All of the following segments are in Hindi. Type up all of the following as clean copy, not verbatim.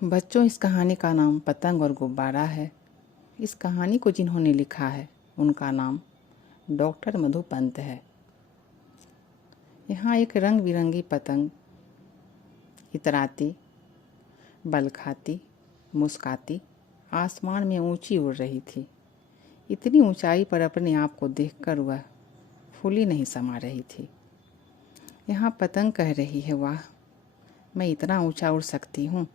बच्चों, इस कहानी का नाम पतंग और गुब्बारा है। इस कहानी को जिन्होंने लिखा है उनका नाम डॉक्टर मधु पंत है। यहाँ एक रंग बिरंगी पतंग इतराती, बल खाती, मुस्काती आसमान में ऊंची उड़ रही थी। इतनी ऊंचाई पर अपने आप को देखकर वह फूली नहीं समा रही थी। यहाँ पतंग कह रही है, वाह, मैं इतना ऊंचा उड़ सकती हूँ।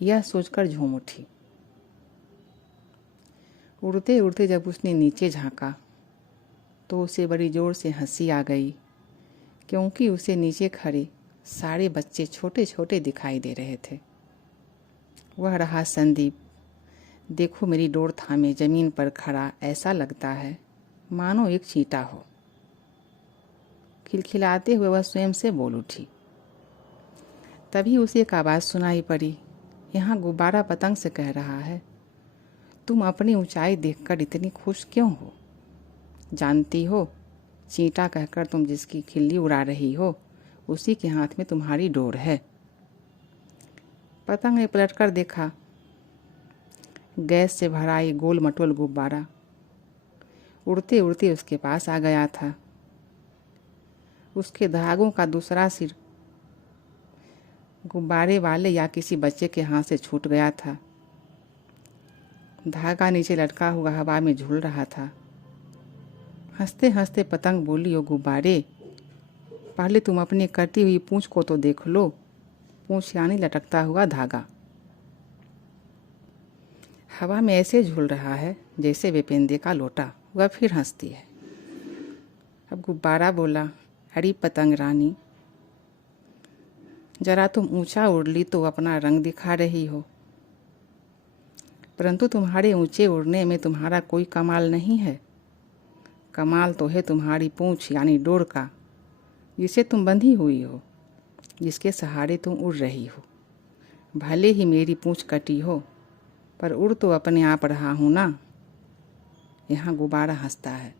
यह सोचकर झूम उठी। उड़ते उड़ते जब उसने नीचे झांका तो उसे बड़ी जोर से हंसी आ गई, क्योंकि उसे नीचे खड़े सारे बच्चे छोटे छोटे दिखाई दे रहे थे। वह रहा संदीप। देखो, मेरी डोर थामे जमीन पर खड़ा ऐसा लगता है मानो एक चींटा हो। खिलखिलाते हुए वह स्वयं से बोल उठी। तभी उसे एक आवाज़ सुनाई पड़ी। यहाँ गुब्बारा पतंग से कह रहा है, तुम अपनी ऊंचाई देखकर इतनी खुश क्यों हो? जानती हो, चींटा कहकर तुम जिसकी खिल्ली उड़ा रही हो उसी के हाथ में तुम्हारी डोर है। पतंग ने पलटकर देखा। गैस से भरा एक गोल मटोल गुब्बारा उड़ते उड़ते उसके पास आ गया था। उसके धागों का दूसरा सिर गुब्बारे वाले या किसी बच्चे के हाथ से छूट गया था। धागा नीचे लटका हुआ हवा में झूल रहा था। हंसते हंसते पतंग बोली, ओ गुब्बारे, पहले तुम अपनी कटी हुई पूंछ को तो देख लो। पूंछ यानी लटकता हुआ धागा हवा में ऐसे झूल रहा है जैसे बेपेंदे का लोटा। वह फिर हंसती है। अब गुब्बारा बोला, अरे पतंग रानी, जरा तुम ऊंचा उड़ ली तो अपना रंग दिखा रही हो, परंतु तुम्हारे ऊंचे उड़ने में तुम्हारा कोई कमाल नहीं है। कमाल तो है तुम्हारी पूंछ यानी डोर का, जिसे तुम बंधी हुई हो, जिसके सहारे तुम उड़ रही हो। भले ही मेरी पूंछ कटी हो, पर उड़ तो अपने आप रहा हूं ना। यहाँ गुब्बारा हंसता है।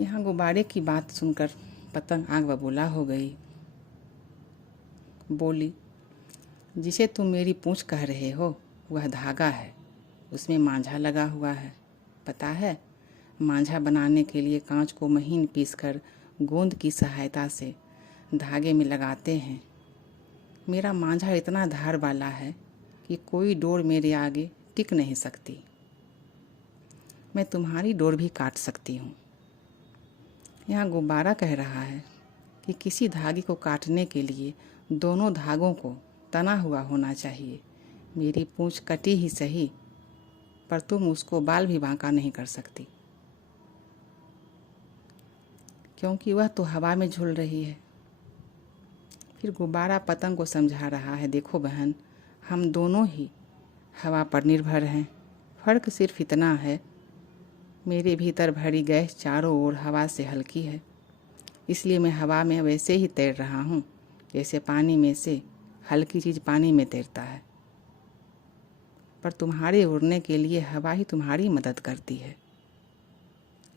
यहाँ गुब्बारे की बात सुनकर पतंग आग बबूला हो गई। बोली, जिसे तुम मेरी पूंछ कह रहे हो वह धागा है, उसमें मांझा लगा हुआ है। पता है, मांझा बनाने के लिए कांच को महीन पीसकर गोंद की सहायता से धागे में लगाते हैं। मेरा मांझा इतना धार वाला है कि कोई डोर मेरे आगे टिक नहीं सकती। मैं तुम्हारी डोर भी काट सकती हूँ। यहाँ गुब्बारा कह रहा है कि किसी धागे को काटने के लिए दोनों धागों को तना हुआ होना चाहिए। मेरी पूंछ कटी ही सही, पर तुम उसको बाल भी बांका नहीं कर सकती, क्योंकि वह तो हवा में झूल रही है। फिर गुब्बारा पतंग को समझा रहा है, देखो बहन, हम दोनों ही हवा पर निर्भर हैं। फर्क सिर्फ इतना है, मेरे भीतर भरी गैस चारों ओर हवा से हल्की है, इसलिए मैं हवा में वैसे ही तैर रहा हूँ जैसे पानी में से हल्की चीज़ पानी में तैरता है। पर तुम्हारे उड़ने के लिए हवा ही तुम्हारी मदद करती है।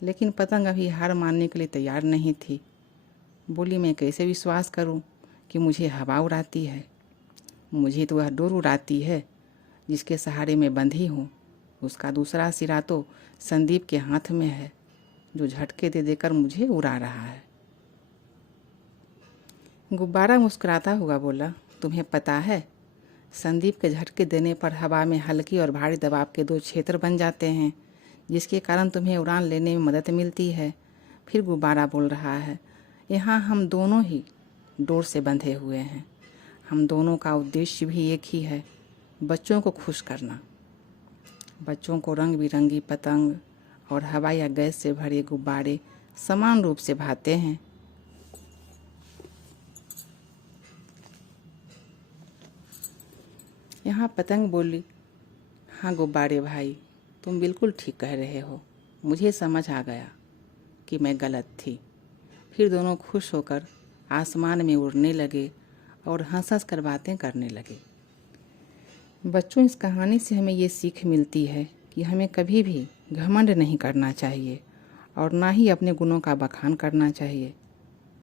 लेकिन पतंग अभी हार मानने के लिए तैयार नहीं थी। बोली, मैं कैसे विश्वास करूं कि मुझे हवा उड़ाती है? मुझे तो वह डोर उड़ाती है जिसके सहारे मैं बंधी हूँ। उसका दूसरा सिरा तो संदीप के हाथ में है, जो झटके दे देकर मुझे उड़ा रहा है। गुब्बारा मुस्कुराता हुआ बोला, तुम्हें पता है, संदीप के झटके देने पर हवा में हल्की और भारी दबाव के दो क्षेत्र बन जाते हैं, जिसके कारण तुम्हें उड़ान लेने में मदद मिलती है। फिर गुब्बारा बोल रहा है, यहाँ हम दोनों ही डोर से बंधे हुए हैं। हम दोनों का उद्देश्य भी एक ही है, बच्चों को खुश करना। बच्चों को रंग बिरंगी पतंग और हवा या गैस से भरे गुब्बारे समान रूप से भाते हैं। यहाँ पतंग बोली, हाँ गुब्बारे भाई, तुम बिल्कुल ठीक कह रहे हो। मुझे समझ आ गया कि मैं गलत थी। फिर दोनों खुश होकर आसमान में उड़ने लगे और हंस हंस कर बातें करने लगे। बच्चों, इस कहानी से हमें ये सीख मिलती है कि हमें कभी भी घमंड नहीं करना चाहिए और ना ही अपने गुणों का बखान करना चाहिए।